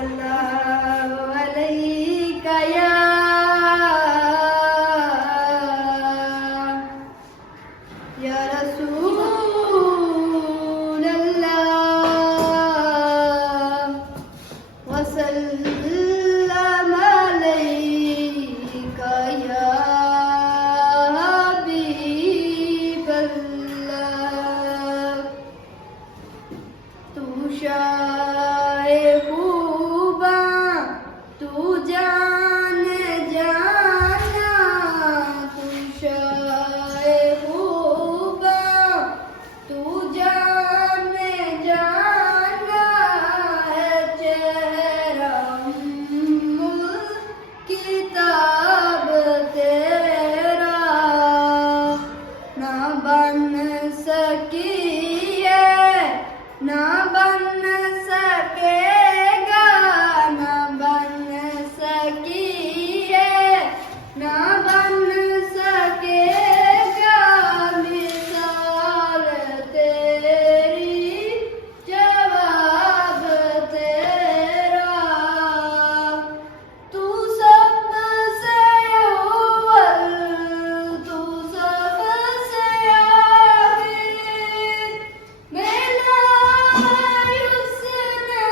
सल्लल्लाहु अलैका या रसूल अल्लाह वसल्लम अलैका या हबीब अल्लाह तू शाए खूबा तू जान जाना तू शाए खूबा तू जान जाना है चेहरा किताब तेरा ना बन सकी है ना बन सकेगा ना बन सकी है ना बन सकेगा मिसाल तेरी जवाब तेरा तू सबसे अव्वल तू सबसे आखिर मेरा उसने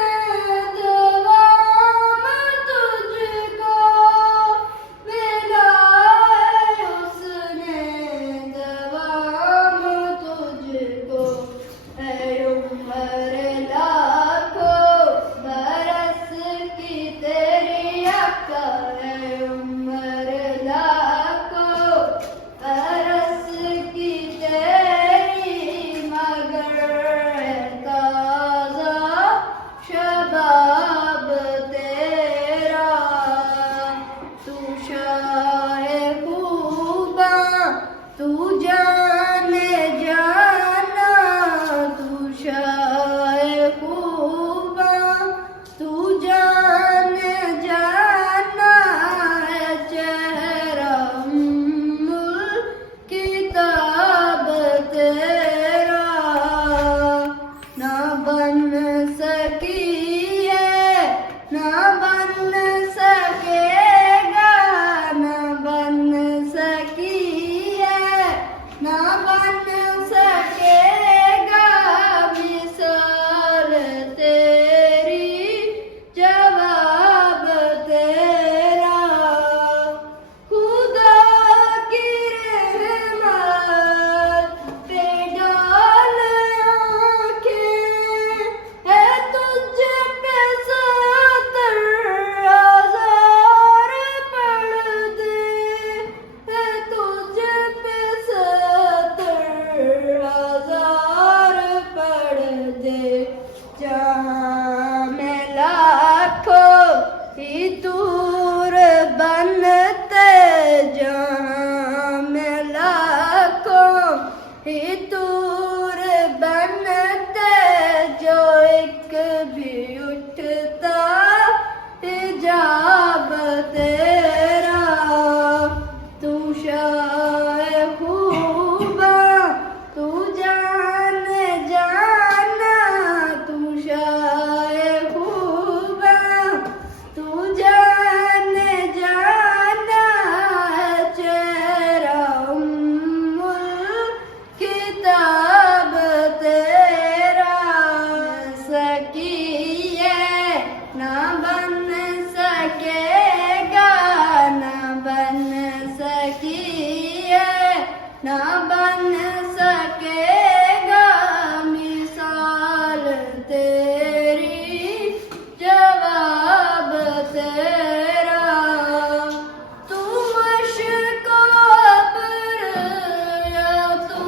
दवाम तुझको मेरा उसने दवाम तुझको है उम्र लाखों बरस की तेरी आका है उम्र लाखों बरस की तेरी मगर है ताज़ा शबाब तेरा तू शाए खूबा तू जान जाना तू शाए खूबा तू जान जाना है चेहरा किताब तेरा ना बन सकी है ना बन सकेगा ना बन सकी है ना बन सकेगा मिसाल तेरी जवाब तेरा खुदा की रहमत पे डाल आँखें है तुझ पे 70,000 पर्दे है तुझ पे 70,000 पर्दे जहाँ मैं लाखों ही दूर बनते जहाँ मैं लाखों ही दूर बनते जो एक भी उठता हिजाब तेरा तू शाए खूबा तू जान जाना तू शाए खूबा तू जान जाना है चेहरा किताब तेरा सकी है ना बन सकेगा ना बन सकी है ना बन सकेगा मिसाल तेरी जवाब तेरा तू मशको अब्र या तू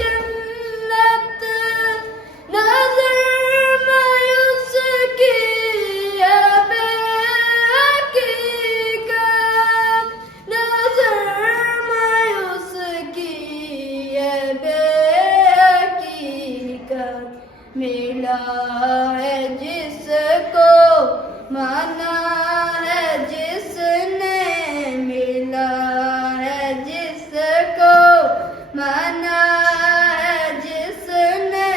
जन्नत नजर मायूस की है बेहकीकत नजर मायूस की है बेहकीकत मिला है जिसको माना है जिसने मिला है जिसको माना है जिसने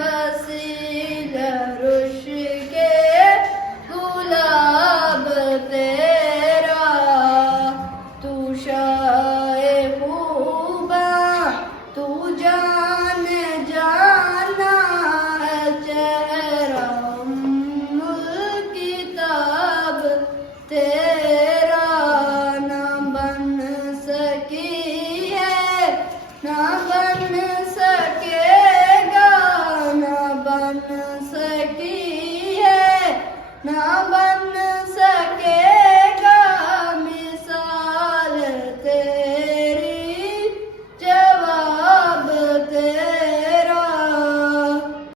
वसीला रुश के